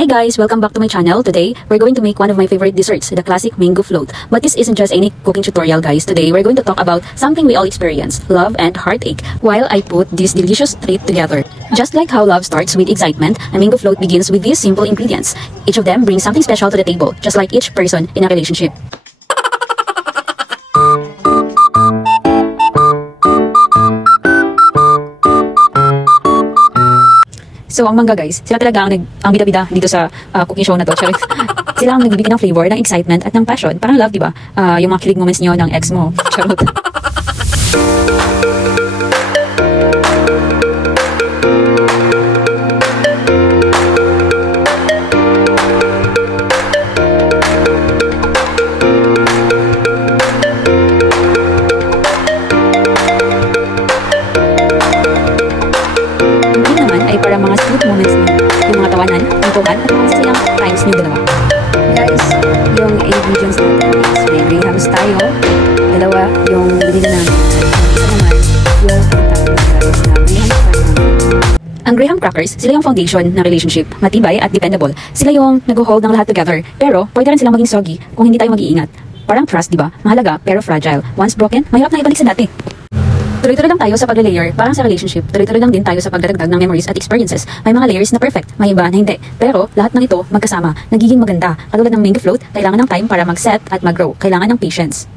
Hey guys, welcome back to my channel. Today, we're going to make one of my favorite desserts, the classic mango float. But this isn't just any cooking tutorial guys. Today, we're going to talk about something we all experience, love and heartache, while I put this delicious treat together. Just like how love starts with excitement, a mango float begins with these simple ingredients. Each of them brings something special to the table, just like each person in a relationship. So, ang mangga guys, sila talaga ang bida-bida dito sa cooking show na to. Sila ang nagbibigay ng flavor, ng excitement at ng passion. Parang love, di ba? Yung mga kilig moments nyo ng ex mo. Charot. Para mga sweet moments niyo, yung mga tawanan, tuntukan, at mga masasayang times niyo dalawa. Guys, yung ingredients natin is may grahams tayo, dalawa yung binili namin. Isa naman, yung tapos na graham crackers. Ang graham crackers, sila yung foundation ng relationship, matibay at dependable. Sila yung nag-hold ng lahat together, pero pwede rin silang maging soggy kung hindi tayo mag-iingat. Parang trust, di ba? Mahalaga pero fragile. Once broken, mahirap na ibalik sa dati. Tuloy-tuloy lang tayo sa pag-layer, parang sa relationship. Tuloy-tuloy lang din tayo sa pagdadagdag ng memories at experiences. May mga layers na perfect, may iba na hindi. Pero lahat ng ito magkasama, nagiging maganda. Katulad ng mango float, kailangan ng time para mag-set at mag-grow. Kailangan ng patience.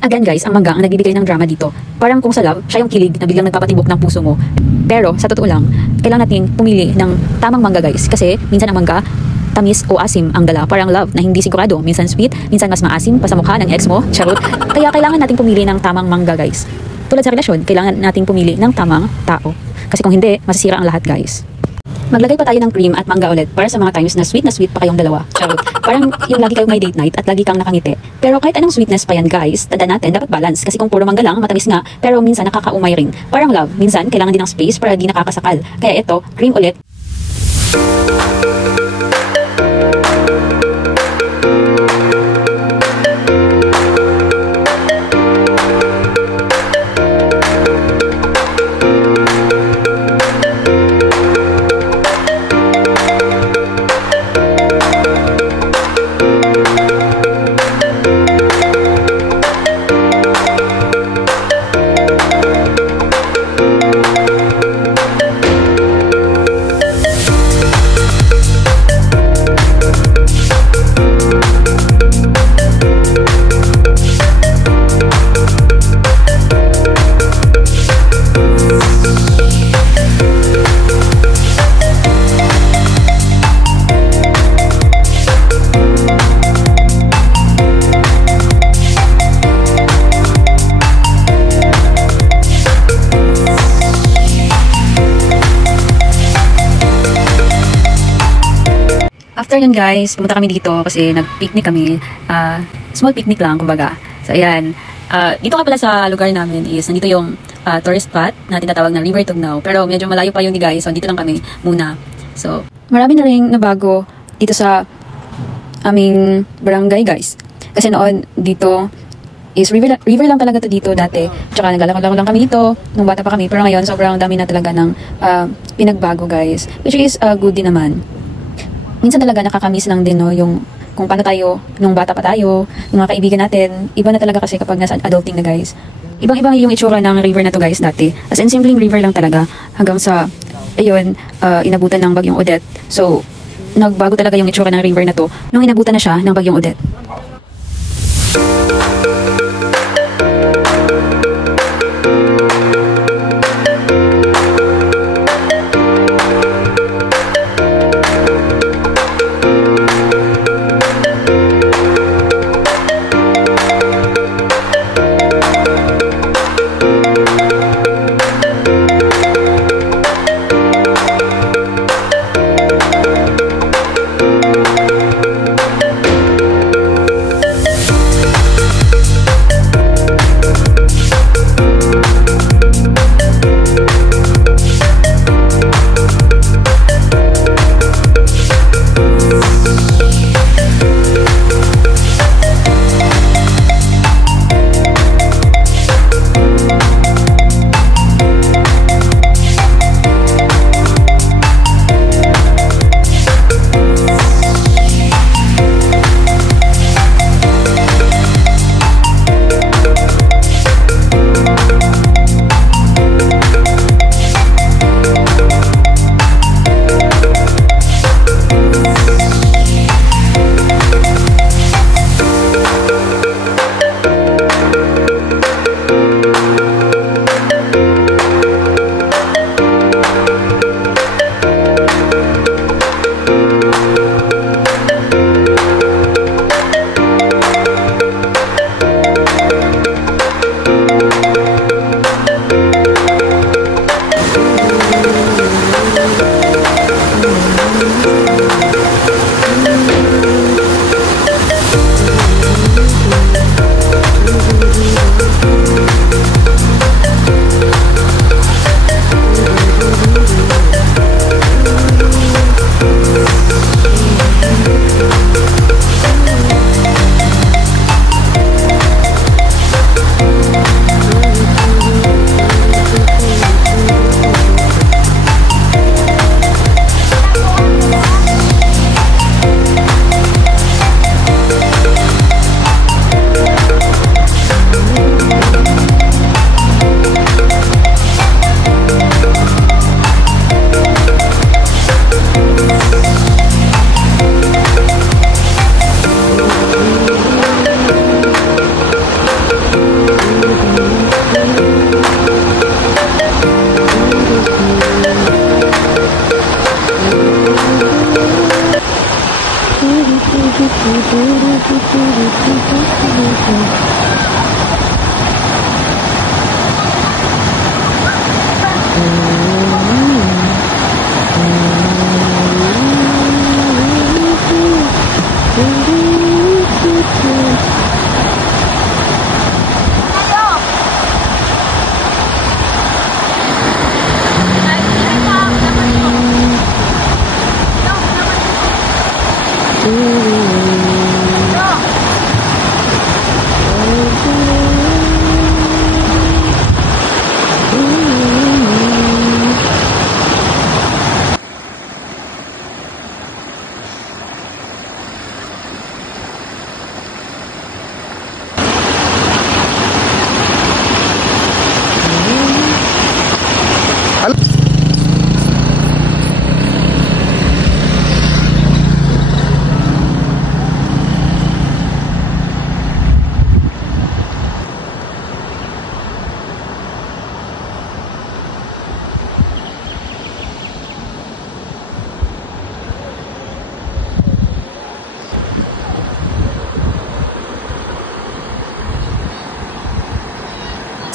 Again guys, ang mangga ang nagbibigay ng drama dito. Parang kung sa love, siya yung kilig na biglang nagpapatibok ng puso mo. Pero sa totoo lang, kailangan natin pumili ng tamang mangga guys. Kasi minsan ang mangga, tamis o asim ang dala. Parang love na hindi sigurado. Minsan sweet, minsan mas maasim pa sa mukha ng ex mo. Charot. Kaya kailangan natin pumili ng tamang mangga guys. Tulad sa relasyon, kailangan nating pumili ng tamang tao. Kasi kung hindi, masisira ang lahat guys. Maglagay pa tayo ng cream at mangga ulit para sa mga times na sweet pa kayong dalawa. Charot. Parang yung lagi kayong may date night at lagi kang nakangiti. Pero kahit anong sweetness pa yan guys, tandaan natin, dapat balance. Kasi kung puro mangga lang, matamis nga, pero minsan nakakaumay rin. Parang love, minsan kailangan din ng space para di nakakasakal. Kaya ito, cream ulit. After yun guys, pumunta kami dito kasi nag-picnic kami. Small picnic lang, kumbaga. So ayan, dito ka pala sa lugar namin is, nandito yung tourist spot na tinatawag na River Tugnaw. Pero medyo malayo pa yun guys, so dito lang kami muna. So, marami na rin nabago dito sa aming barangay guys. Kasi noon, dito is river lang talaga to dito dati. Tsaka naglalakad lang kami dito nung bata pa kami. Pero ngayon, sobrang dami na talaga ng pinagbago guys. Which is good din naman. Minsan talaga nakakamiss lang din no, yung kung paano tayo, nung bata pa tayo, yung mga kaibigan natin, iba na talaga kasi kapag nasa adulting na guys. Ibang-ibang yung itsura ng river na to guys dati. As in, simpleng river lang talaga hanggang sa, ayun, inabutan ng Bagyong Odette. So, nagbago talaga yung itsura ng river na to nung inabutan na siya ng Bagyong Odette.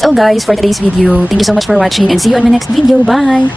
So guys, for today's video, thank you so much for watching and see you on my next video. Bye!